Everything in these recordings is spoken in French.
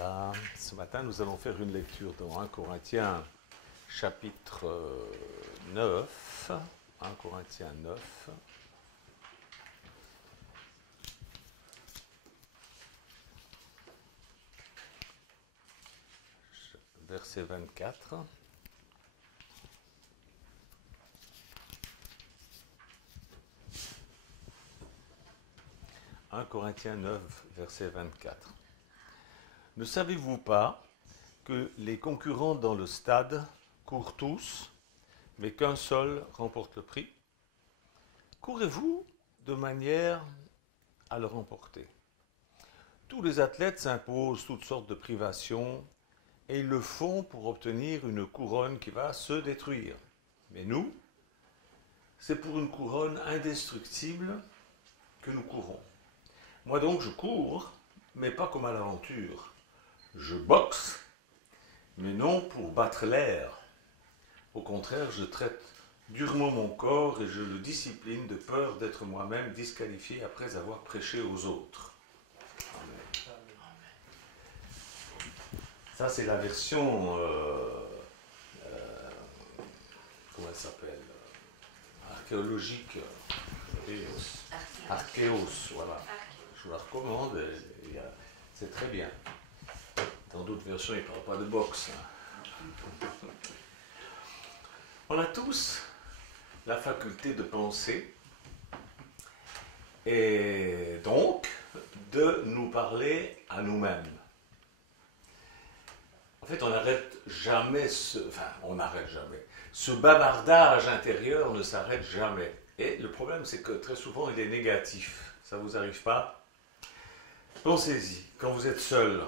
Voilà, ce matin nous allons faire une lecture dans 1 Corinthiens chapitre 9. 1 Corinthiens 9. Verset 24. « 1 Corinthiens 9, verset 24. Ne savez-vous pas que les concurrents dans le stade courent tous, mais qu'un seul remporte le prix? Courez-vous de manière à le remporter? Tous les athlètes s'imposent toutes sortes de privations et ils le font pour obtenir une couronne qui va se détruire. Mais nous, c'est pour une couronne indestructible que nous courons. Moi donc je cours, mais pas comme à l'aventure. Je boxe, mais non pour battre l'air. Au contraire, je traite durement mon corps et je le discipline de peur d'être moi-même disqualifié après avoir prêché aux autres. Amen. Ça c'est la version, comment elle s'appelle, archéologique, Archéos, voilà. Je vous la recommande, c'est très bien. Dans d'autres versions, il ne parle pas de boxe. On a tous la faculté de penser et donc de nous parler à nous-mêmes. En fait, on n'arrête jamais ce bavardage intérieur ne s'arrête jamais. Et le problème, c'est que très souvent, il est négatif. Ça ne vous arrive pas? Pensez-y, quand vous êtes seul,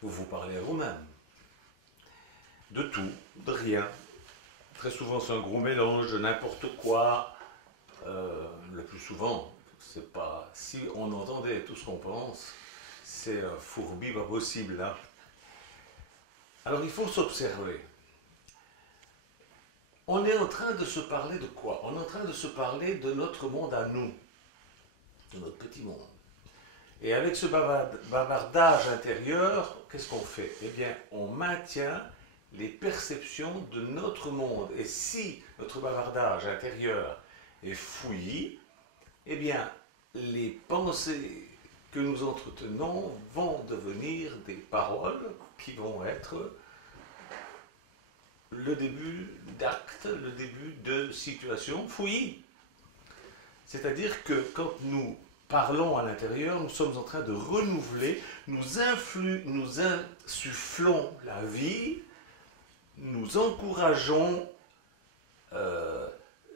vous vous parlez à vous-même. De tout, de rien. Très souvent, c'est un gros mélange de n'importe quoi. Le plus souvent, c'est pas... Si on entendait tout ce qu'on pense, c'est un fourbi pas possible, là. Alors, il faut s'observer. On est en train de se parler de quoi? On est en train de se parler de notre monde à nous, de notre petit monde. Et avec ce bavardage intérieur, qu'est-ce qu'on fait? Eh bien, on maintient les perceptions de notre monde. Et si notre bavardage intérieur est fouillis, eh bien, les pensées que nous entretenons vont devenir des paroles qui vont être le début d'actes, le début de situations fouillies. C'est-à-dire que quand nous parlons à l'intérieur, nous sommes en train de renouveler, nous insufflons la vie, nous encourageons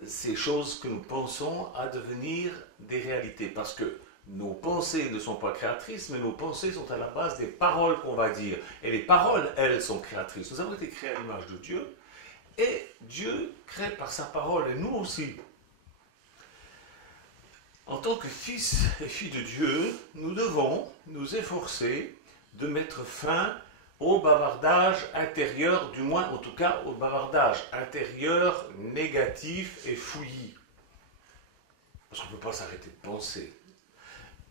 ces choses que nous pensons à devenir des réalités. Parce que nos pensées ne sont pas créatrices, mais nos pensées sont à la base des paroles qu'on va dire. Et les paroles, elles, sont créatrices. Nous avons été créés à l'image de Dieu, et Dieu crée par sa parole, et nous aussi. En tant que fils et filles de Dieu, nous devons nous efforcer de mettre fin au bavardage intérieur, du moins en tout cas au bavardage intérieur négatif et fouillis. Parce qu'on ne peut pas s'arrêter de penser.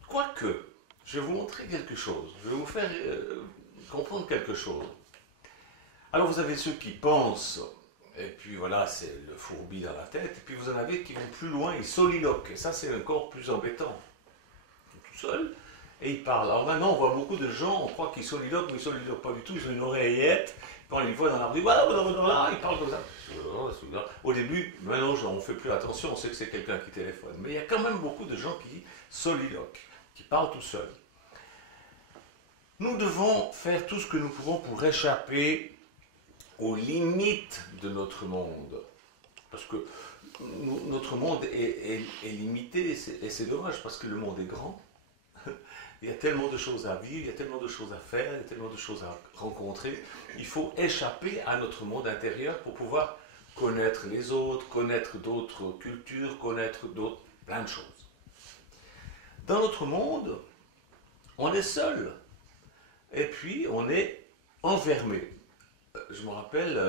Quoique, je vais vous montrer quelque chose, je vais vous faire comprendre quelque chose. Alors vous avez ceux qui pensent, et puis voilà, c'est le fourbi dans la tête, et puis vous en avez qui vont plus loin, ils soliloquent, et ça c'est encore plus embêtant. Ils sont tout seuls, et ils parlent. Alors maintenant, on voit beaucoup de gens, on croit qu'ils soliloquent, mais ils ne soliloquent pas du tout, ils ont une oreillette, quand ils voient dans la rue, voilà, ils parlent comme ça. Au début, maintenant on ne fait plus attention, on sait que c'est quelqu'un qui téléphone, mais il y a quand même beaucoup de gens qui soliloquent, qui parlent tout seuls. Nous devons faire tout ce que nous pouvons pour échapper aux limites de notre monde. Parce que notre monde est limité, et c'est dommage, parce que le monde est grand. Il y a tellement de choses à vivre, il y a tellement de choses à faire, il y a tellement de choses à rencontrer. Il faut échapper à notre monde intérieur pour pouvoir connaître les autres, connaître d'autres cultures, connaître plein de choses. Dans notre monde, on est seul. Et puis, on est enfermé. Je me rappelle,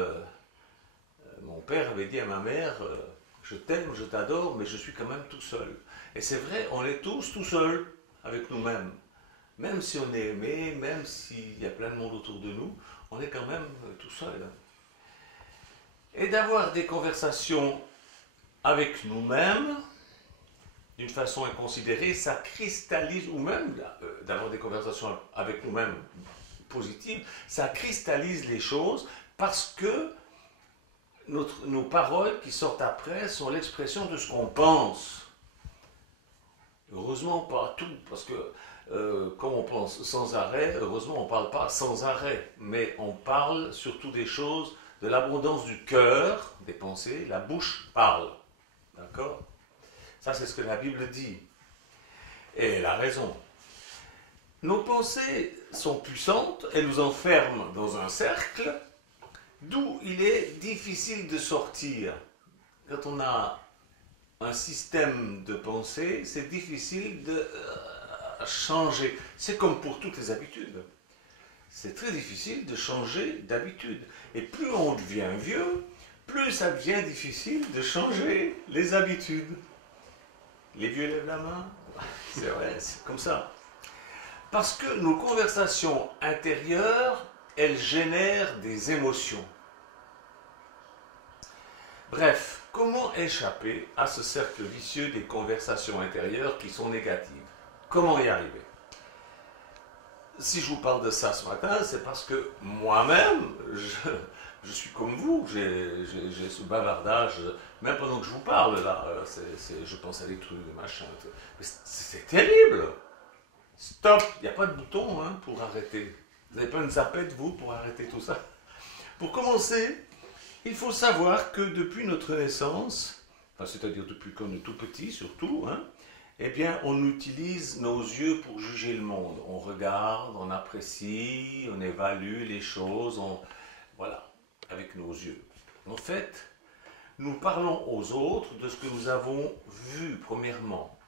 mon père avait dit à ma mère, je t'aime, je t'adore, mais je suis quand même tout seul. Et c'est vrai, on est tous tout seuls avec nous-mêmes. Même si on est aimé, même s'il y a plein de monde autour de nous, on est quand même tout seul. Et d'avoir des conversations avec nous-mêmes, d'une façon inconsidérée, ça cristallise, ou même d'avoir des conversations avec nous-mêmes positives, ça cristallise les choses parce que nos paroles qui sortent après sont l'expression de ce qu'on pense. Heureusement pas tout, parce que comme on pense sans arrêt, heureusement on ne parle pas sans arrêt, mais on parle surtout des choses, de l'abondance du cœur, des pensées, la bouche parle. D'accord? Ça c'est ce que la Bible dit. Et elle a raison. Nos pensées sont puissantes, elles nous enferment dans un cercle, d'où il est difficile de sortir. Quand on a un système de pensée, c'est difficile de changer. C'est comme pour toutes les habitudes. C'est très difficile de changer d'habitude. Et plus on devient vieux, plus ça devient difficile de changer les habitudes. Les vieux lèvent la main. C'est vrai, c'est comme ça. Parce que nos conversations intérieures, elles génèrent des émotions. Bref, comment échapper à ce cercle vicieux des conversations intérieures qui sont négatives? Comment y arriver? Si je vous parle de ça ce matin, c'est parce que moi-même, je suis comme vous, j'ai ce bavardage, même pendant que je vous parle là, je pense à des trucs, des machins, c'est terrible. Stop, il n'y a pas de bouton pour arrêter. Vous n'avez pas une zapette, vous, pour arrêter tout ça? Pour commencer, il faut savoir que depuis notre naissance, enfin, c'est-à-dire depuis qu'on est tout petit surtout, eh bien, on utilise nos yeux pour juger le monde. On regarde, on apprécie, on évalue les choses, voilà, avec nos yeux. En fait, nous parlons aux autres de ce que nous avons vu, premièrement.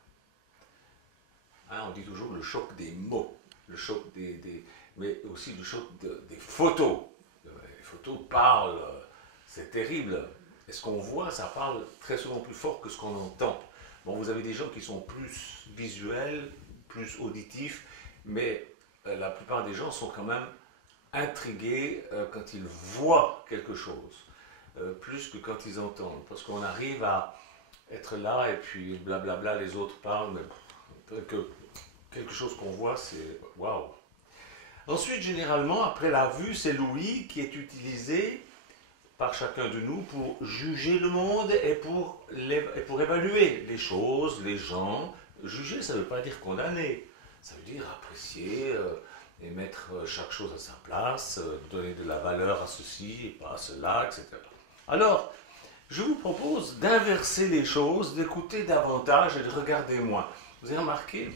On dit toujours le choc des mots, le choc mais aussi le choc des photos. Les photos parlent, c'est terrible. Et ce qu'on voit, ça parle très souvent plus fort que ce qu'on entend. Bon, vous avez des gens qui sont plus visuels, plus auditifs, mais la plupart des gens sont quand même intrigués quand ils voient quelque chose, plus que quand ils entendent. Parce qu'on arrive à être là et puis blablabla, les autres parlent, mais quelque chose qu'on voit, c'est waouh. Ensuite, généralement, après la vue, c'est l'ouïe qui est utilisé par chacun de nous pour juger le monde et pour évaluer les choses, les gens. Juger, ça ne veut pas dire condamner, ça veut dire apprécier et mettre chaque chose à sa place, donner de la valeur à ceci et pas à cela, etc. Alors, je vous propose d'inverser les choses, d'écouter davantage et de regarder moins. Vous avez remarqué,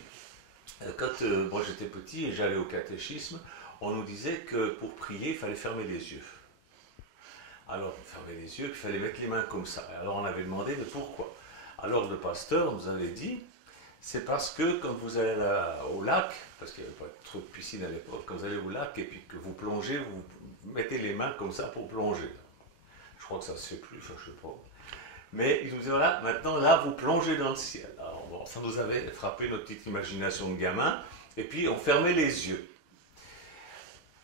quand moi j'étais petit et j'allais au catéchisme, on nous disait que pour prier, il fallait fermer les yeux. Alors, fermer les yeux, puis il fallait mettre les mains comme ça. Alors, on avait demandé, mais pourquoi? Alors, le pasteur nous avait dit, c'est parce que quand vous allez au lac, parce qu'il n'y avait pas trop de piscine à l'époque, quand vous allez au lac et puis que vous plongez, vous mettez les mains comme ça pour plonger. Je crois que ça ne se fait plus, enfin, je ne sais pas. Mais il nous dit, voilà, maintenant, là, vous plongez dans le ciel. Alors, bon, ça nous avait frappé notre petite imagination de gamin, et puis on fermait les yeux.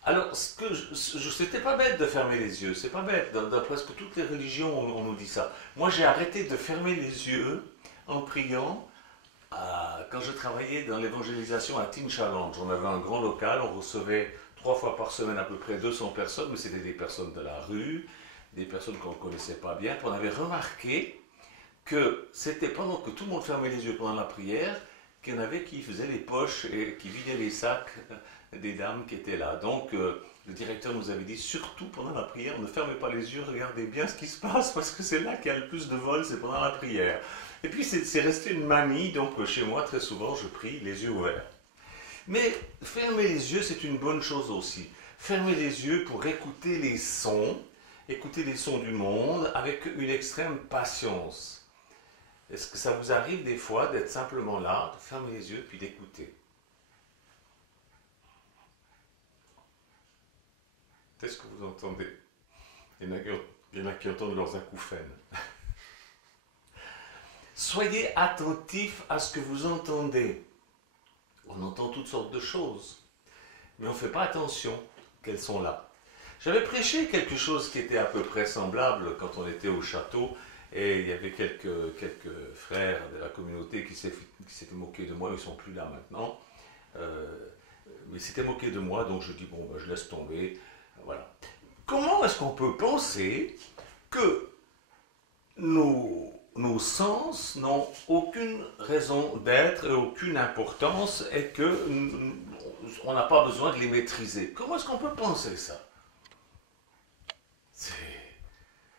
Alors, c'était pas bête de fermer les yeux, c'est pas bête. Dans presque toutes les religions, on nous dit ça. Moi, j'ai arrêté de fermer les yeux en priant quand je travaillais dans l'évangélisation à Teen Challenge. On avait un grand local, on recevait 3 fois par semaine à peu près 200 personnes, mais c'était des personnes de la rue, des personnes qu'on ne connaissait pas bien. Puis on avait remarqué que c'était pendant que tout le monde fermait les yeux pendant la prière, qu'il y en avait qui faisaient les poches et qui vidaient les sacs des dames qui étaient là. Donc, le directeur nous avait dit, surtout pendant la prière, ne fermez pas les yeux, regardez bien ce qui se passe, parce que c'est là qu'il y a le plus de vol, c'est pendant la prière. Et puis, c'est resté une manie, donc chez moi, très souvent, je prie les yeux ouverts. Mais fermer les yeux, c'est une bonne chose aussi. Fermer les yeux pour écouter les sons du monde avec une extrême patience. Est-ce que ça vous arrive des fois d'être simplement là, de fermer les yeux, puis d'écouter? Qu'est-ce que vous entendez? Il y en a qui entendent leurs acouphènes. Soyez attentifs à ce que vous entendez. on entend toutes sortes de choses, mais on ne fait pas attention qu'elles sont là. J'avais prêché quelque chose qui était à peu près semblable quand on était au château, et il y avait quelques frères de la communauté qui s'étaient moqués de moi, ils ne sont plus là maintenant, mais ils s'étaient moqués de moi, donc je dis bon, ben, je laisse tomber, voilà. Comment est-ce qu'on peut penser que nos sens n'ont aucune raison d'être et aucune importance et qu'on n'a pas besoin de les maîtriser? Comment est-ce qu'on peut penser ça?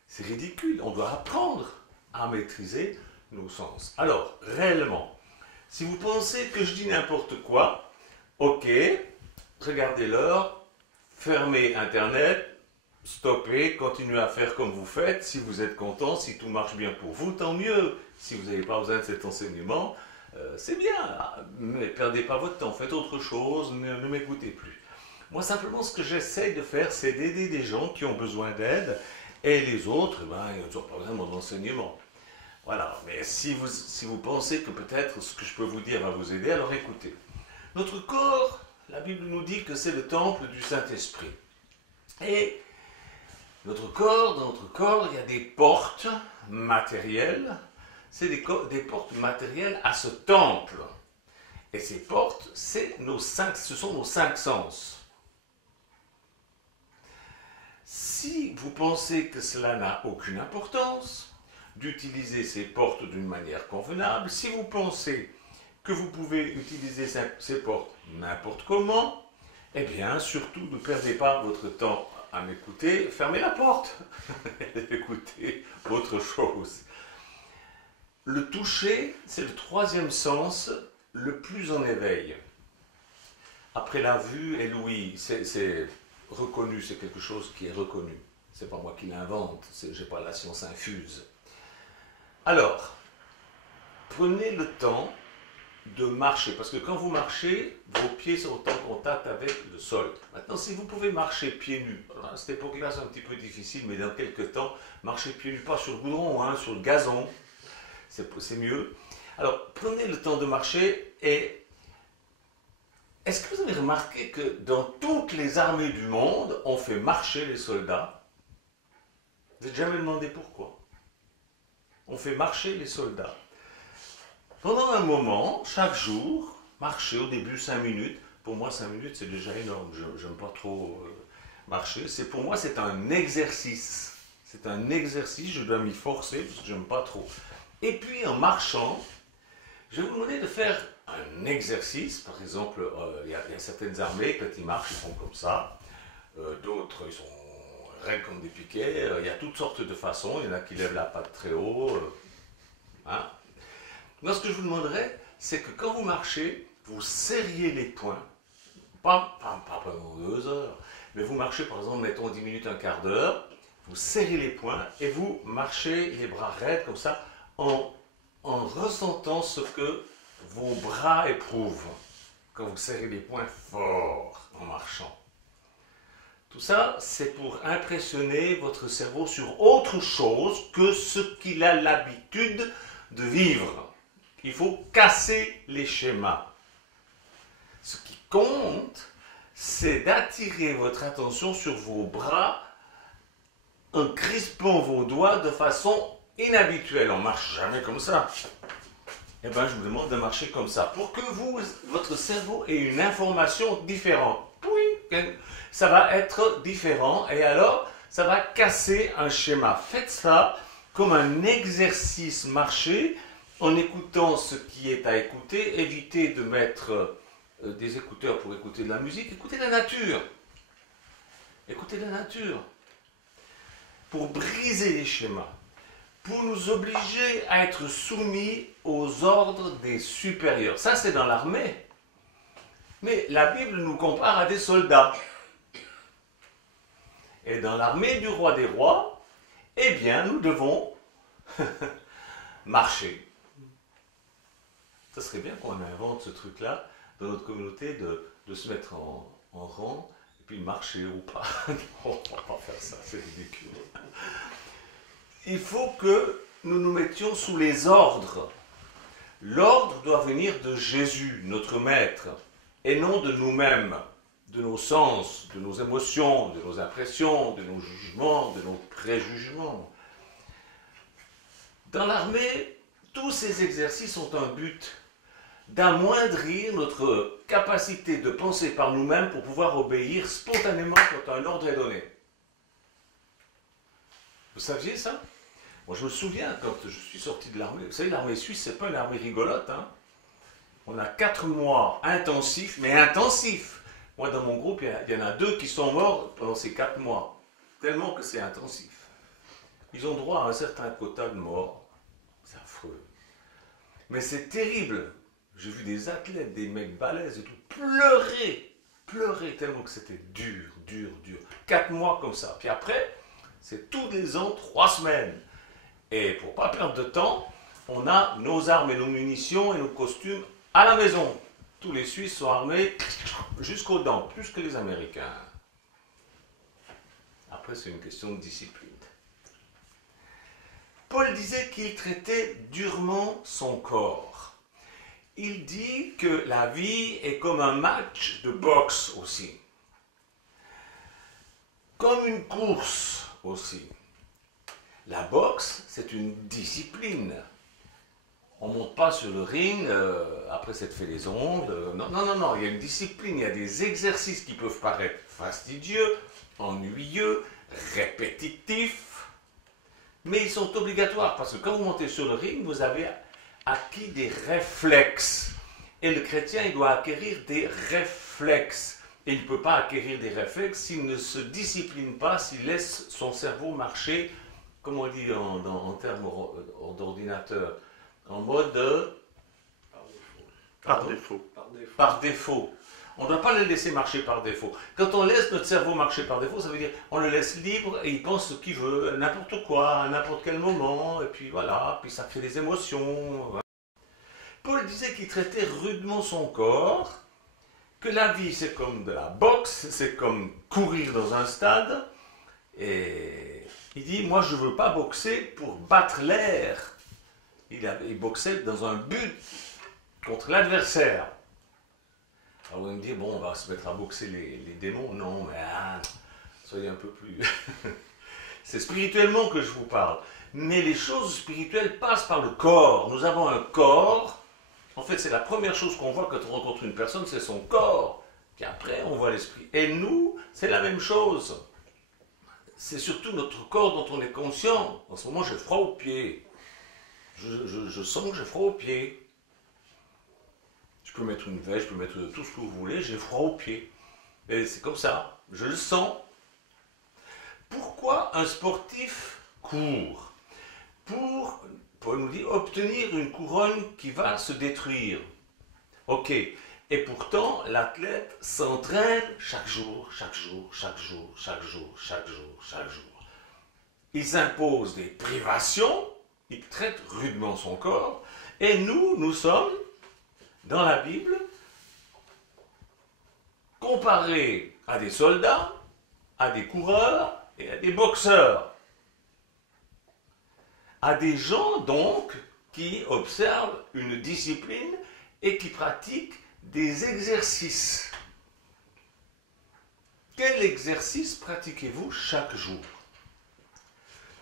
C'est ridicule. On doit apprendre à maîtriser nos sens. Alors, réellement, si vous pensez que je dis n'importe quoi, ok, regardez l'heure, fermez Internet, stoppez, continuez à faire comme vous faites. Si vous êtes content, si tout marche bien pour vous, tant mieux. Si vous n'avez pas besoin de cet enseignement, c'est bien. Mais perdez pas votre temps, faites autre chose, ne m'écoutez plus. Moi, simplement, ce que j'essaye de faire, c'est d'aider des gens qui ont besoin d'aide, et les autres, eh ben, ils n'ont toujours pas besoin de mon enseignement. Voilà, mais si vous pensez que peut-être ce que je peux vous dire va vous aider, alors écoutez. Notre corps, la Bible nous dit que c'est le temple du Saint-Esprit. Et dans notre corps, il y a des portes matérielles. C'est des portes matérielles à ce temple. Et ces portes, ce sont nos 5 sens. Si vous pensez que cela n'a aucune importance, d'utiliser ces portes d'une manière convenable, si vous pensez que vous pouvez utiliser ces portes n'importe comment, eh bien, surtout ne perdez pas votre temps à m'écouter, fermez la porte, écoutez autre chose. Le toucher, c'est le 3e sens le plus en éveil. Après la vue et l'ouïe, c'est reconnu, c'est quelque chose qui est reconnu. C'est pas moi qui l'invente, j'ai pas la science infuse. Alors, prenez le temps de marcher, parce que quand vous marchez, vos pieds sont en contact avec le sol. Maintenant, si vous pouvez marcher pieds nus, à cette époque-là c'est un petit peu difficile, mais dans quelques temps, marcher pieds nus, pas sur le goudron, hein, sur le gazon, c'est mieux. Alors, prenez le temps de marcher et est-ce que vous avez remarqué que dans toutes les armées du monde, on fait marcher les soldats? Vous n'êtes jamais demandé pourquoi? On fait marcher les soldats. Pendant un moment, chaque jour, marcher au début 5 minutes. Pour moi, 5 minutes, c'est déjà énorme. Je n'aime pas trop marcher. Pour moi, c'est un exercice. C'est un exercice, je dois m'y forcer parce que je n'aime pas trop. Et puis, en marchant, je vais vous demander de faire un exercice. Par exemple, il y a certaines armées, quand ils marchent, ils font comme ça. D'autres, ils sont raides comme des piquets. Il y a toutes sortes de façons. Il y en a qui lèvent la patte très haut. Hein. Moi, ce que je vous demanderais, c'est que quand vous marchez, vous serriez les poings. Pas pendant 2 heures. Mais vous marchez, par exemple, mettons 10 minutes, un quart d'heure. Vous serrez les poings et vous marchez les bras raides comme ça en ressentant ce que vos bras éprouvent quand vous serrez les poings fort en marchant. Tout ça, c'est pour impressionner votre cerveau sur autre chose que ce qu'il a l'habitude de vivre. Il faut casser les schémas. Ce qui compte, c'est d'attirer votre attention sur vos bras en crispant vos doigts de façon inhabituelle. On ne marche jamais comme ça. Eh bien, je vous demande de marcher comme ça pour que votre cerveau ait une information différente. Ça va être différent et alors, ça va casser un schéma. Faites ça comme un exercice marché en écoutant ce qui est à écouter. Évitez de mettre des écouteurs pour écouter de la musique. Écoutez la nature. Écoutez la nature. Pour briser les schémas. Pour nous obliger à être soumis aux ordres des supérieurs. Ça, c'est dans l'armée. Mais la Bible nous compare à des soldats. Et dans l'armée du roi des rois, eh bien, nous devons marcher. Ça serait bien qu'on invente ce truc-là dans notre communauté de se mettre en rang et puis marcher ou pas. Non, on ne va pas faire ça, c'est ridicule. Il faut que nous nous mettions sous les ordres. L'ordre doit venir de Jésus, notre Maître, et non de nous-mêmes, de nos sens, de nos émotions, de nos impressions, de nos jugements, de nos préjugements. Dans l'armée, tous ces exercices ont un but, d'amoindrir notre capacité de penser par nous-mêmes pour pouvoir obéir spontanément quand un ordre est donné. Vous saviez ça? Moi, je me souviens quand je suis sorti de l'armée. Vous savez, l'armée suisse, c'est pas une armée rigolote. Hein? On a 4 mois intensifs, mais intensifs. Moi, dans mon groupe, il y en a 2 qui sont morts pendant ces 4 mois. Tellement que c'est intensif. Ils ont droit à un certain quota de morts. C'est affreux. Mais c'est terrible. J'ai vu des athlètes, des mecs balèzes et tout, pleurer tellement que c'était dur. 4 mois comme ça. Puis après, c'est tous les ans, 3 semaines. Et pour ne pas perdre de temps, on a nos armes et nos munitions et nos costumes à la maison. Tous les Suisses sont armés jusqu'aux dents, plus que les Américains. Après, c'est une question de discipline. Paul disait qu'il traitait durement son corps. Il dit que la vie est comme un match de boxe aussi. Comme une course aussi. La boxe, c'est une discipline. On ne monte pas sur le ring, après s'être fait les ongles. Non, il y a une discipline, il y a des exercices qui peuvent paraître fastidieux, ennuyeux, répétitifs, mais ils sont obligatoires, parce que quand vous montez sur le ring, vous avez acquis des réflexes. Et le chrétien, il doit acquérir des réflexes. Et il ne peut pas acquérir des réflexes s'il ne se discipline pas, s'il laisse son cerveau marcher, comme on dit en termes d'ordinateur, en mode par défaut. Par défaut. On ne doit pas le laisser marcher par défaut. Quand on laisse notre cerveau marcher par défaut, ça veut dire on le laisse libre et il pense ce qu'il veut, n'importe quoi, à n'importe quel moment, et puis voilà, puis ça crée des émotions. Voilà. Paul disait qu'il traitait rudement son corps, que la vie c'est comme de la boxe, c'est comme courir dans un stade, et il dit, moi je ne veux pas boxer pour battre l'air. Il boxait dans un but contre l'adversaire. Alors vous me dites, bon, on va se mettre à boxer les démons. Non, mais soyez un peu plus... C'est spirituellement que je vous parle. Mais les choses spirituelles passent par le corps. Nous avons un corps. En fait, c'est la première chose qu'on voit quand on rencontre une personne, c'est son corps. Puis après, on voit l'esprit. Et nous, c'est la même chose. C'est surtout notre corps dont on est conscient. En ce moment, j'ai froid aux pieds. Je sens que j'ai froid aux pieds. Je peux mettre une veste, je peux mettre tout ce que vous voulez, j'ai froid aux pieds. Et c'est comme ça, je le sens. Pourquoi un sportif court? Pour nous dire, obtenir une couronne qui va se détruire. Ok. Et pourtant, l'athlète s'entraîne chaque jour. Il s'impose des privations, il traite rudement son corps, et nous sommes, dans la Bible, comparés à des soldats, à des coureurs et à des boxeurs. À des gens, donc, qui observent une discipline et qui pratiquent des exercices. Quel exercice pratiquez-vous chaque jour?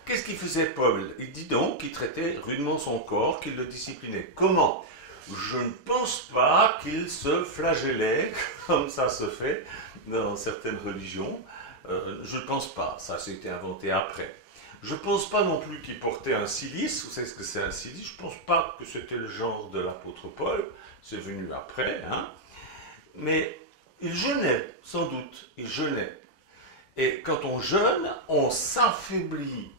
Qu'est-ce qu'il faisait Paul? Il dit donc qu'il traitait rudement son corps, qu'il le disciplinait. Comment? Je ne pense pas qu'il se flagellait, comme ça se fait dans certaines religions. Je ne pense pas, ça a été inventé après. Je ne pense pas non plus qu'il portait un cilice. Vous savez ce que c'est un cilice? Je ne pense pas que c'était le genre de l'apôtre Paul. C'est venu après. Hein. Mais il jeûnait, sans doute. Il jeûnait. Et quand on jeûne, on s'affaiblit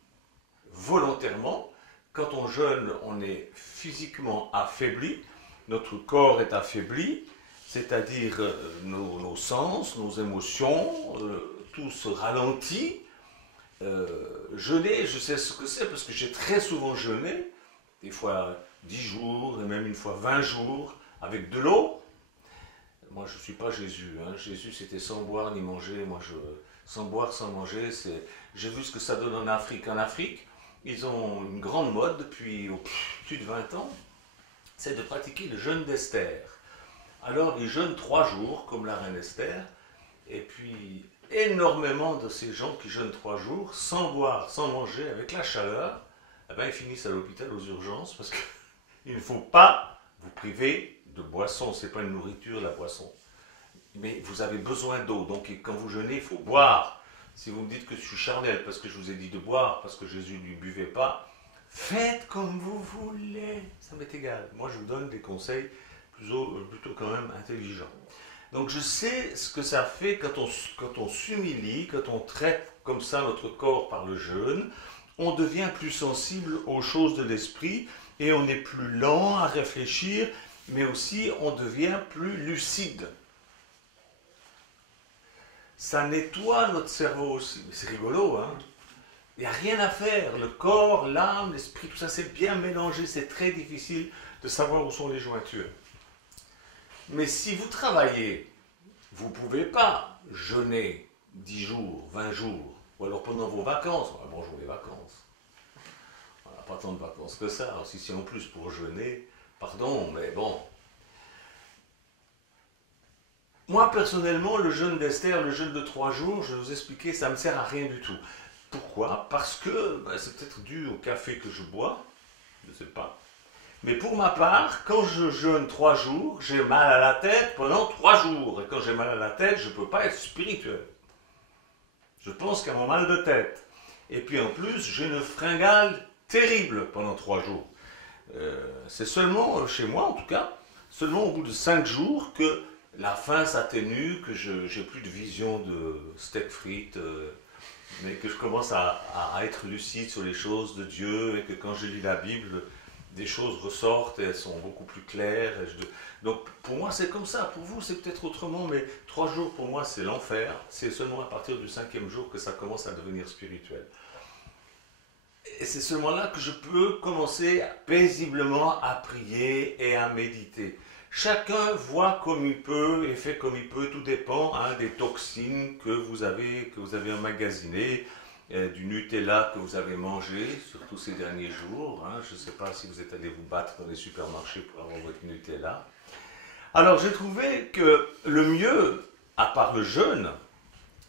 volontairement. Quand on jeûne, on est physiquement affaibli. Notre corps est affaibli. C'est-à-dire nos sens, nos émotions, tout se ralentit. Jeûner, je sais ce que c'est parce que j'ai très souvent jeûné, des fois 10 jours et même une fois 20 jours avec de l'eau. Moi je ne suis pas Jésus, hein. Jésus c'était sans boire ni manger, moi sans boire, sans manger, j'ai vu ce que ça donne en Afrique. En Afrique, ils ont une grande mode depuis plus de 20 ans, c'est de pratiquer le jeûne d'Esther. Alors il jeûne 3 jours, comme la reine Esther, et puis énormément de ces gens qui jeûnent 3 jours, sans boire, sans manger, avec la chaleur, eh ben, ils finissent à l'hôpital aux urgences, parce qu'il ne faut pas vous priver de boisson, c'est pas une nourriture la boisson. Mais vous avez besoin d'eau, donc quand vous jeûnez, il faut boire. Si vous me dites que je suis charnel parce que je vous ai dit de boire, parce que Jésus ne buvait pas, faites comme vous voulez, ça m'est égal. Moi je vous donne des conseils plutôt quand même intelligents. Donc je sais ce que ça fait quand on s'humilie, quand on traite comme ça notre corps par le jeûne, on devient plus sensible aux choses de l'esprit et on est plus lent à réfléchir, mais aussi on devient plus lucide. Ça nettoie notre cerveau aussi. C'est rigolo, hein? Il n'y a rien à faire. Le corps, l'âme, l'esprit, tout ça, c'est bien mélangé. C'est très difficile de savoir où sont les jointures. Mais si vous travaillez, vous ne pouvez pas jeûner 10 jours, 20 jours, ou alors pendant vos vacances. Bonjour les vacances. On n'a pas tant de vacances que ça. Alors, si c'est en plus pour jeûner, pardon, mais bon. Moi, personnellement, le jeûne d'Esther, le jeûne de 3 jours, je vais vous expliquer, ça ne me sert à rien du tout. Pourquoi? Parce que c'est peut-être dû au café que je bois, je ne sais pas. Mais pour ma part, quand je jeûne 3 jours, j'ai mal à la tête pendant 3 jours. Et quand j'ai mal à la tête, je ne peux pas être spirituel. Je pense qu'à mon mal de tête. Et puis en plus, j'ai une fringale terrible pendant 3 jours. C'est seulement, chez moi en tout cas, seulement au bout de 5 jours que la faim s'atténue, que je n'ai plus de vision de steak frites, mais que je commence à être lucide sur les choses de Dieu et que quand je lis la Bible, des choses ressortent et elles sont beaucoup plus claires. Donc pour moi c'est comme ça, pour vous c'est peut-être autrement, mais 3 jours pour moi c'est l'enfer. C'est seulement à partir du 5e jour que ça commence à devenir spirituel. Et c'est seulement là que je peux commencer paisiblement à prier et à méditer. Chacun voit comme il peut et fait comme il peut, tout dépend des toxines que vous avez emmagasinées, du Nutella que vous avez mangé, surtout ces derniers jours. Je ne sais pas si vous êtes allé vous battre dans les supermarchés pour avoir votre Nutella. Alors j'ai trouvé que le mieux, à part le jeûne,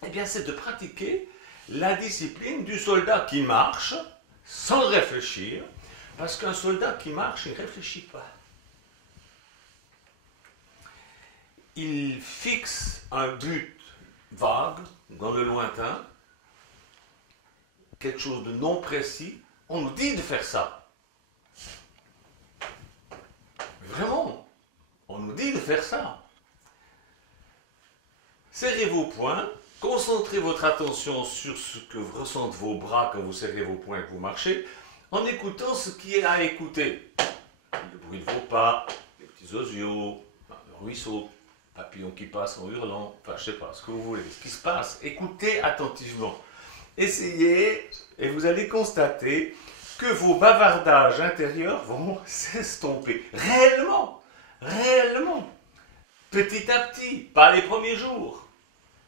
eh bien, c'est de pratiquer la discipline du soldat qui marche sans réfléchir, parce qu'un soldat qui marche, il ne réfléchit pas. Il fixe un but vague, dans le lointain, quelque chose de non précis. On nous dit de faire ça. Vraiment, on nous dit de faire ça. Serrez vos poings, concentrez votre attention sur ce que ressentent vos bras quand vous serrez vos poings et que vous marchez, en écoutant ce qui est à écouter. Le bruit de vos pas, les petits osios, le ruisseau, papillon qui passe en hurlant, enfin je sais pas, ce que vous voulez, ce qui se passe, écoutez attentivement. Essayez et vous allez constater que vos bavardages intérieurs vont s'estomper. Réellement, réellement, petit à petit, pas les premiers jours,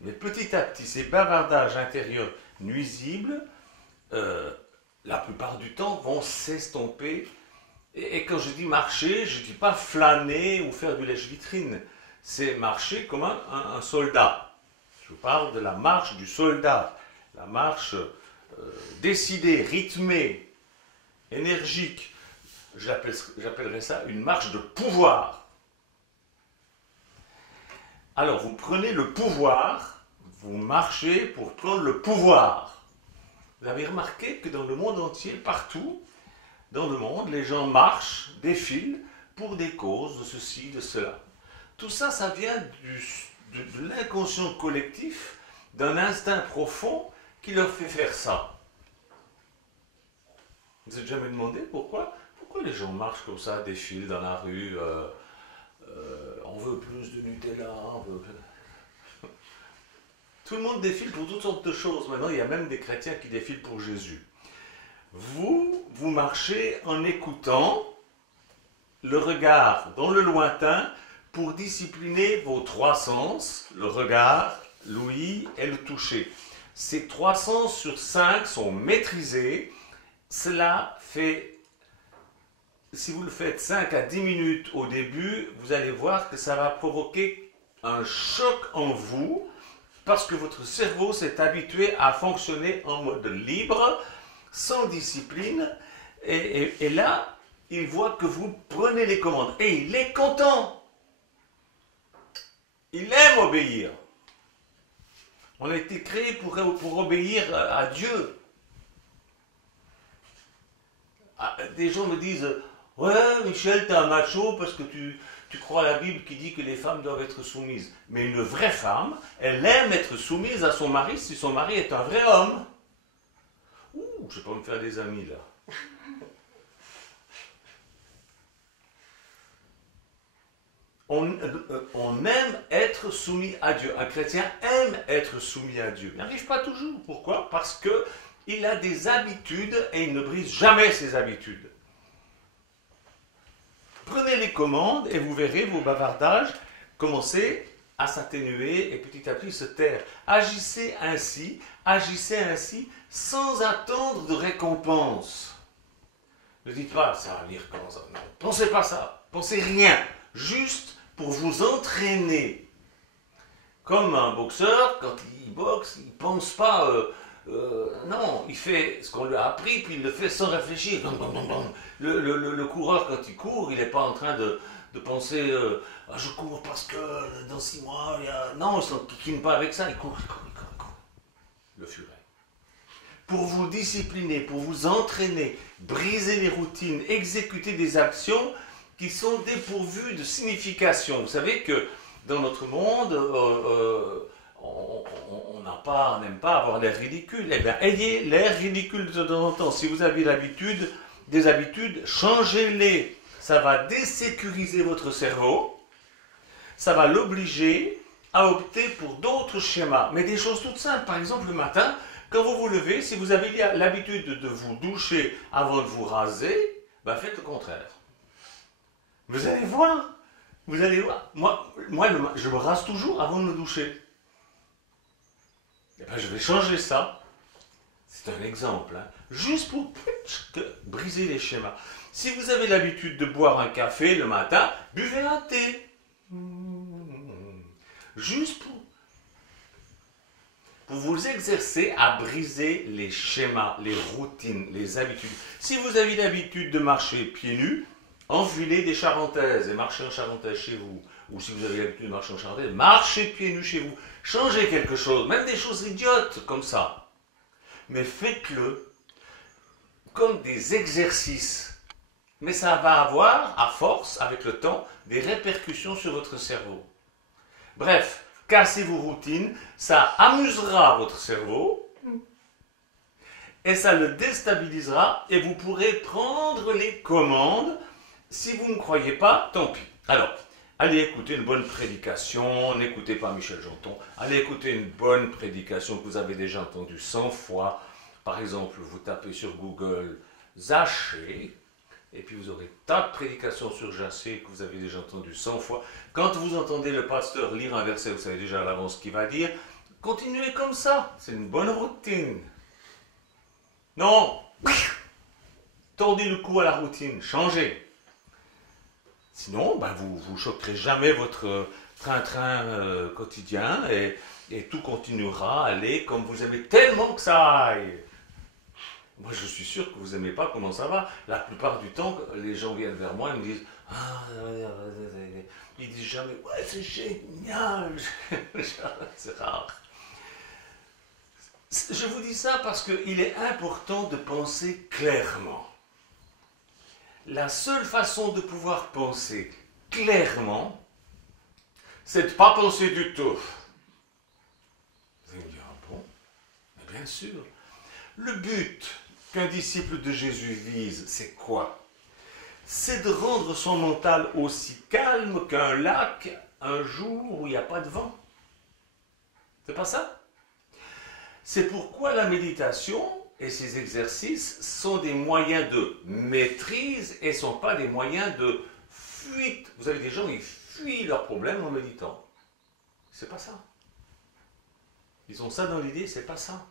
mais petit à petit, ces bavardages intérieurs nuisibles, la plupart du temps, vont s'estomper. Et quand je dis marcher, je ne dis pas flâner ou faire du lèche-vitrine. C'est marcher comme un soldat. Je vous parle de la marche du soldat. La marche décidée, rythmée, énergique. J'appellerais ça une marche de pouvoir. Alors, vous prenez le pouvoir, vous marchez pour prendre le pouvoir. Vous avez remarqué que dans le monde entier, partout, dans le monde, les gens marchent, défilent pour des causes de ceci, de cela. Tout ça, ça vient de l'inconscient collectif, d'un instinct profond qui leur fait faire ça. Vous vous êtes jamais demandé pourquoi les gens marchent comme ça, défilent dans la rue, on veut plus de Nutella, on veut... Tout le monde défile pour toutes sortes de choses. Maintenant, il y a même des chrétiens qui défilent pour Jésus. Vous marchez en écoutant le regard dans le lointain pour discipliner vos 3 sens, le regard, l'ouïe et le toucher. Ces 3 sens sur 5 sont maîtrisés. Cela fait si vous le faites 5 à 10 minutes au début, vous allez voir que ça va provoquer un choc en vous parce que votre cerveau s'est habitué à fonctionner en mode libre, sans discipline, et là, il voit que vous prenez les commandes et il est content. Il aime obéir. On a été créé pour obéir à Dieu. Des gens me disent « Ouais, Michel, t'es un macho parce que tu crois à la Bible qui dit que les femmes doivent être soumises. » Mais une vraie femme, elle aime être soumise à son mari si son mari est un vrai homme. Ouh, je vais pas me faire des amis là. On aime être soumis à Dieu. Un chrétien aime être soumis à Dieu. Il n'arrive pas toujours. Pourquoi? Parce qu'il a des habitudes et il ne brise jamais ses habitudes. Prenez les commandes et vous verrez vos bavardages commencer à s'atténuer et petit à petit se taire. Agissez ainsi sans attendre de récompense. Ne dites pas, ça va venir comme ça. Non, pensez pas ça. Pensez rien. Juste pour vous entraîner. Comme un boxeur, quand il boxe, il ne pense pas... non, il fait ce qu'on lui a appris, puis il le fait sans réfléchir. Le coureur, quand il court, il n'est pas en train de penser ah, je cours parce que dans 6 mois, il y a... Non, il ne kikine pas avec ça, il court. Le furet. Pour vous discipliner, pour vous entraîner, briser les routines, exécuter des actions qui sont dépourvues de signification. Vous savez que dans notre monde, on n'aime pas avoir l'air ridicule. Eh bien, ayez l'air ridicule de temps en temps. Si vous avez des habitudes, changez-les. Ça va désécuriser votre cerveau. Ça va l'obliger à opter pour d'autres schémas. Mais des choses toutes simples. Par exemple, le matin, quand vous vous levez, si vous avez l'habitude de vous doucher avant de vous raser, ben faites le contraire. Vous allez voir. Moi, je me rase toujours avant de me doucher. Eh ben, je vais changer ça. C'est un exemple. Hein. Juste pour briser les schémas. Si vous avez l'habitude de boire un café le matin, buvez un thé. Juste pour vous exercer à briser les schémas, les routines, les habitudes. Si vous avez l'habitude de marcher pieds nus, enfilez des charentaises et marchez en charentaise chez vous. Ou si vous avez l'habitude de marcher en charentaise, marchez pieds nus chez vous. Changez quelque chose, même des choses idiotes comme ça. Mais faites-le comme des exercices. Mais ça va avoir, à force, avec le temps, des répercussions sur votre cerveau. Bref, cassez vos routines, ça amusera votre cerveau et ça le déstabilisera et vous pourrez prendre les commandes. Si vous ne croyez pas, tant pis. Alors, allez écouter une bonne prédication, n'écoutez pas Michel Janton, allez écouter une bonne prédication que vous avez déjà entendue 100 fois. Par exemple, vous tapez sur Google Zaché, et puis vous aurez tas de prédications sur Zaché que vous avez déjà entendues 100 fois. Quand vous entendez le pasteur lire un verset, vous savez déjà à l'avance ce qu'il va dire, continuez comme ça, c'est une bonne routine. Non, tordez le cou à la routine, changez. Sinon, ben vous ne choquerez jamais votre train-train quotidien et tout continuera à aller comme vous aimez tellement que ça aille. Moi, je suis sûr que vous n'aimez pas comment ça va. La plupart du temps, les gens viennent vers moi et me disent « Ah, ils disent jamais « Ouais, c'est génial !» C'est rare. Je vous dis ça parce qu'il est important de penser clairement. La seule façon de pouvoir penser clairement, c'est de ne pas penser du tout. Vous allez me dire, ah bon? Mais bien sûr. Le but qu'un disciple de Jésus vise, c'est quoi? C'est de rendre son mental aussi calme qu'un lac un jour où il n'y a pas de vent. C'est pas ça? C'est pourquoi la méditation et ces exercices sont des moyens de maîtrise et ne sont pas des moyens de fuite. Vous avez des gens qui fuient leurs problèmes en méditant. C'est pas ça. Ils ont ça dans l'idée, c'est pas ça.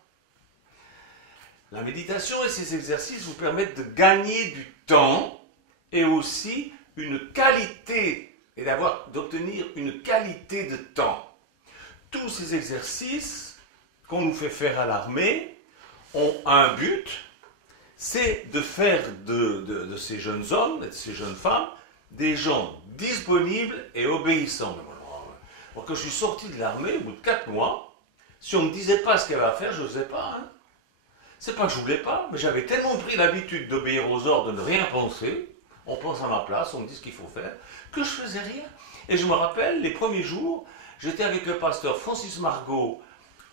La méditation et ces exercices vous permettent de gagner du temps et aussi une qualité, et d'obtenir une qualité de temps. Tous ces exercices qu'on nous fait faire à l'armée ont un but, c'est de faire de ces jeunes hommes et de ces jeunes femmes des gens disponibles et obéissants. Alors, quand je suis sorti de l'armée, au bout de 4 mois, si on ne me disait pas ce qu'il y avait à faire, je ne faisais pas. Hein. C'est pas que je voulais pas, mais j'avais tellement pris l'habitude d'obéir aux ordres, de ne rien penser, on pense à ma place, on me dit ce qu'il faut faire, que je faisais rien. Et je me rappelle, les premiers jours, j'étais avec le pasteur Francis Margot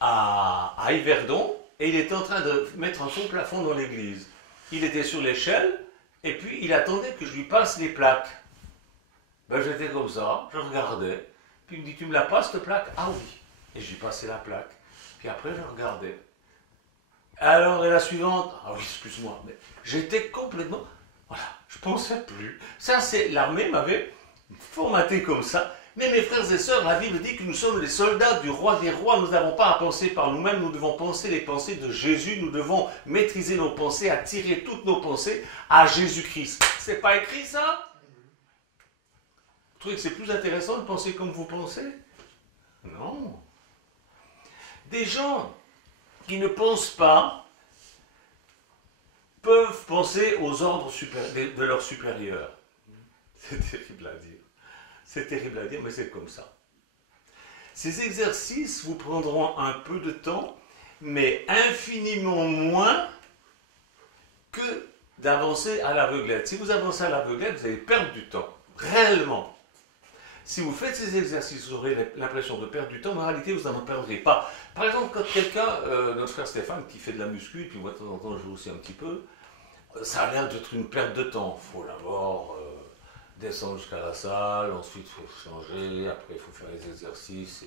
à Yverdon, et il était en train de mettre un fond plafond dans l'église. Il était sur l'échelle, et puis il attendait que je lui passe les plaques. Ben, j'étais comme ça, je regardais, puis il me dit, tu me la passes cette plaque? Ah oui. Et je lui passais la plaque. Puis après, je regardais. Alors, et la suivante? Ah oui, excuse-moi, mais j'étais complètement... Voilà, je ne pensais plus. Ça, c'est... L'armée m'avait formaté comme ça. Mais mes frères et sœurs, la Bible dit que nous sommes les soldats du roi des rois. Nous n'avons pas à penser par nous-mêmes, nous devons penser les pensées de Jésus. Nous devons maîtriser nos pensées, attirer toutes nos pensées à Jésus-Christ. C'est pas écrit ça? Vous trouvez que c'est plus intéressant de penser comme vous pensez? Non. Des gens qui ne pensent pas peuvent penser aux ordres de leurs supérieurs. C'est terrible à dire. C'est terrible à dire, mais c'est comme ça. Ces exercices vous prendront un peu de temps, mais infiniment moins que d'avancer à l'aveuglette. Si vous avancez à l'aveuglette, vous allez perdre du temps, réellement. Si vous faites ces exercices, vous aurez l'impression de perdre du temps, mais en réalité, vous n'en perdrez pas. Par exemple, quand quelqu'un, notre frère Stéphane, qui fait de la muscu, puis moi de temps en temps je joue aussi un petit peu, ça a l'air d'être une perte de temps. Il faut d'abord descendre jusqu'à la salle, ensuite il faut changer, après il faut faire les exercices.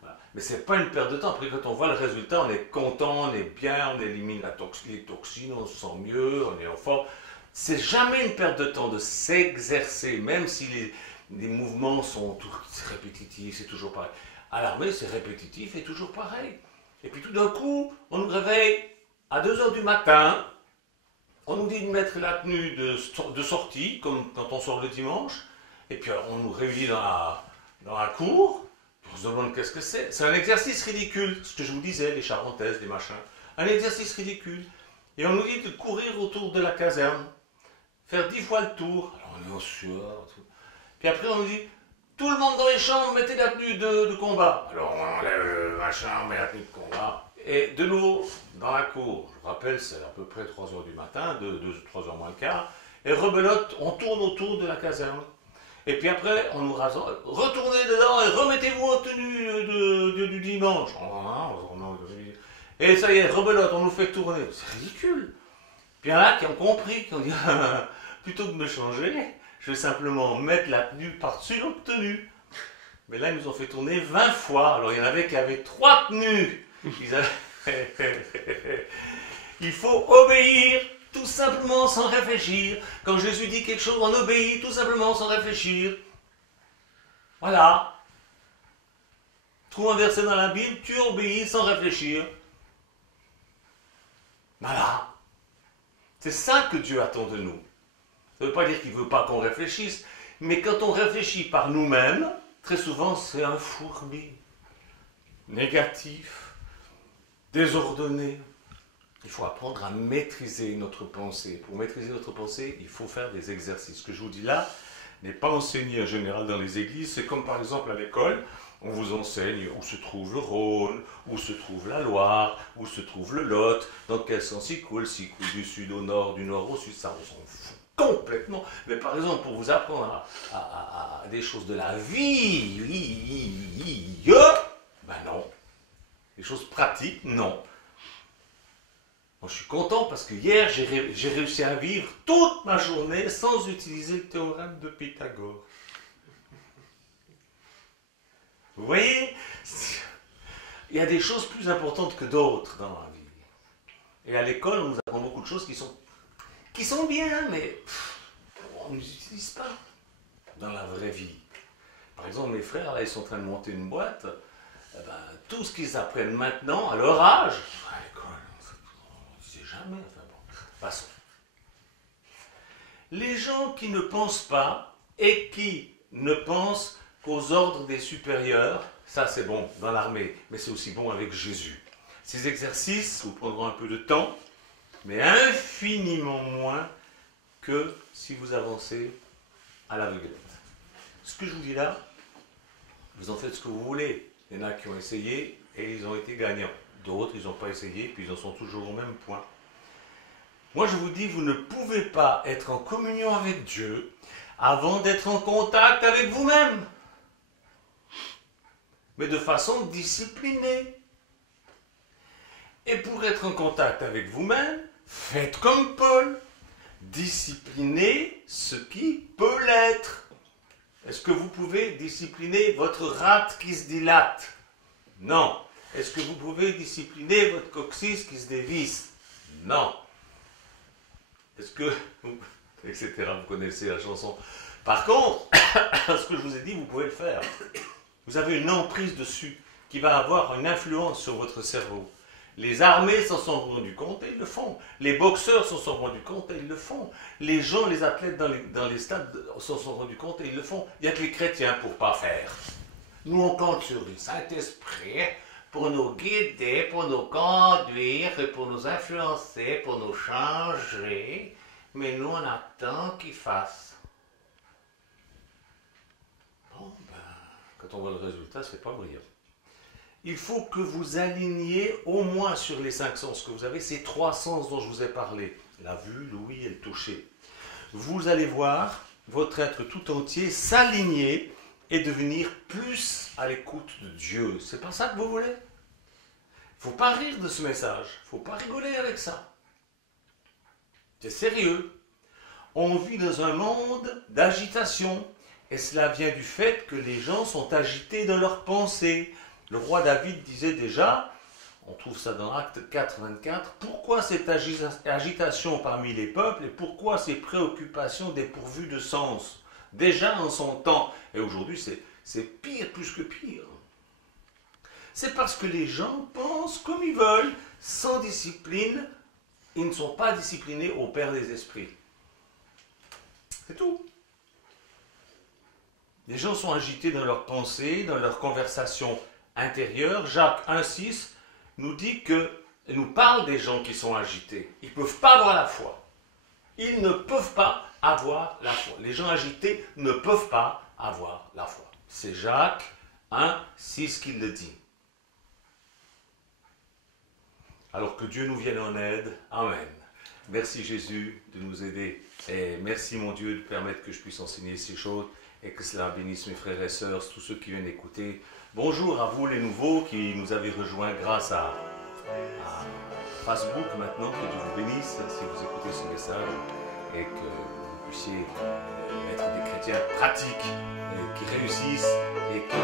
Voilà. Mais ce n'est pas une perte de temps. Après, quand on voit le résultat, on est content, on est bien, on élimine les toxines, on se sent mieux, on est en forme. C'est jamais une perte de temps de s'exercer, même si les mouvements sont répétitifs, c'est toujours pareil. À l'armée, c'est répétitif et toujours pareil. Et puis tout d'un coup, on nous réveille à 2 h du matin, on nous dit de mettre la tenue de sortie, comme quand on sort le dimanche, et puis on nous réunit dans la cour, on se demande qu'est-ce que c'est. C'est un exercice ridicule, ce que je vous disais, les charentaises, les machins. Un exercice ridicule. Et on nous dit de courir autour de la caserne, faire 10 fois le tour. Alors on est en sueur, tout. Puis après on nous dit, tout le monde dans les chambres, mettez la tenue de combat. Alors on enlève le machin, on met la tenue de combat. Et de nouveau, dans la cour, je vous rappelle, c'est à peu près 3 h du matin, 3 h moins le quart, et rebelote, on tourne autour de la caserne. Et puis après, on nous rassemble, retournez dedans et remettez-vous en tenue du dimanche. Et ça y est, rebelote, on nous fait tourner. C'est ridicule. Puis il y en a qui ont compris, qui ont dit, plutôt que de me changer, je vais simplement mettre la tenue par-dessus l'autre tenue. Mais là, ils nous ont fait tourner 20 fois. Alors il y en avait qui avaient 3 tenues. Il faut obéir tout simplement sans réfléchir. Quand Jésus dit quelque chose, on obéit tout simplement sans réfléchir. Voilà. Trouve un verset dans la Bible, tu obéis sans réfléchir. Voilà. C'est ça que Dieu attend de nous. Ça ne veut pas dire qu'il ne veut pas qu'on réfléchisse, mais quand on réfléchit par nous-mêmes, très souvent c'est un fourbi négatif, désordonné. Il faut apprendre à maîtriser notre pensée. Pour maîtriser notre pensée, il faut faire des exercices. Ce que je vous dis là n'est pas enseigné en général dans les églises. C'est comme par exemple à l'école, on vous enseigne où se trouve le Rhône, où se trouve la Loire, où se trouve le Lot, dans quel sens il coule du sud au nord, du nord au sud, ça on s'en fout complètement. Mais par exemple, pour vous apprendre à des choses de la vie, ben non. Les choses pratiques, non. Moi, je suis content parce que hier, j'ai réussi à vivre toute ma journée sans utiliser le théorème de Pythagore. Vous voyez, il y a des choses plus importantes que d'autres dans la vie. Et à l'école, on nous apprend beaucoup de choses qui sont bien, mais on ne les utilise pas dans la vraie vie. Par exemple, mes frères, là, ils sont en train de monter une boîte. Tout ce qu'ils apprennent maintenant, à leur âge, à l'école, on ne sait jamais. Enfin bon, passons. Les gens qui ne pensent pas et qui ne pensent qu'aux ordres des supérieurs, ça c'est bon dans l'armée, mais c'est aussi bon avec Jésus. Ces exercices vous prendront un peu de temps, mais infiniment moins que si vous avancez à l'aveuglette. Ce que je vous dis là, vous en faites ce que vous voulez. Il y en a qui ont essayé et ils ont été gagnants. D'autres, ils n'ont pas essayé, puis ils en sont toujours au même point. Moi, je vous dis, vous ne pouvez pas être en communion avec Dieu avant d'être en contact avec vous-même. Mais de façon disciplinée. Et pour être en contact avec vous-même, faites comme Paul. Disciplinez ce qui peut l'être. Est-ce que vous pouvez discipliner votre rate qui se dilate? Non. Est-ce que vous pouvez discipliner votre coccyx qui se dévisse? Non. Est-ce que... etc. Vous connaissez la chanson. Par contre, ce que je vous ai dit, vous pouvez le faire. Vous avez une emprise dessus qui va avoir une influence sur votre cerveau. Les armées s'en sont rendues compte et ils le font. Les boxeurs s'en sont rendus compte et ils le font. Les gens, les athlètes dans les stades s'en sont rendus compte et ils le font. Il n'y a que les chrétiens pour ne pas faire. Nous, on compte sur le Saint-Esprit pour nous guider, pour nous conduire, et pour nous influencer, pour nous changer. Mais nous, on attend qu'il fasse. Bon, ben, quand on voit le résultat, c'est pas brillant. Il faut que vous aligniez au moins sur les 5 sens que vous avez, ces 3 sens dont je vous ai parlé. La vue, l'ouïe et le toucher. Vous allez voir votre être tout entier s'aligner et devenir plus à l'écoute de Dieu. C'est pas ça que vous voulez? Il ne faut pas rire de ce message. Il ne faut pas rigoler avec ça. C'est sérieux. On vit dans un monde d'agitation. Et cela vient du fait que les gens sont agités dans leurs pensées. Le roi David disait déjà, on trouve ça dans Acte 4, 24, pourquoi cette agitation parmi les peuples et pourquoi ces préoccupations dépourvues de sens? Déjà en son temps, et aujourd'hui c'est pire plus que pire. C'est parce que les gens pensent comme ils veulent, sans discipline, ils ne sont pas disciplinés au Père des Esprits. C'est tout. Les gens sont agités dans leurs pensées, dans leurs conversations intérieures. Jacques 1,6 nous dit que, nous parle des gens qui sont agités. Ils ne peuvent pas avoir la foi. Ils ne peuvent pas avoir la foi. Les gens agités ne peuvent pas avoir la foi. C'est Jacques 1,6 qui le dit. Alors que Dieu nous vienne en aide. Amen. Merci Jésus de nous aider. Et merci mon Dieu de permettre que je puisse enseigner ces choses et que cela bénisse mes frères et sœurs, tous ceux qui viennent écouter. Bonjour à vous les nouveaux qui nous avez rejoints grâce à Facebook maintenant. Que Dieu vous bénisse si vous écoutez ce message et que vous puissiez être des chrétiens pratiques qui réussissent et que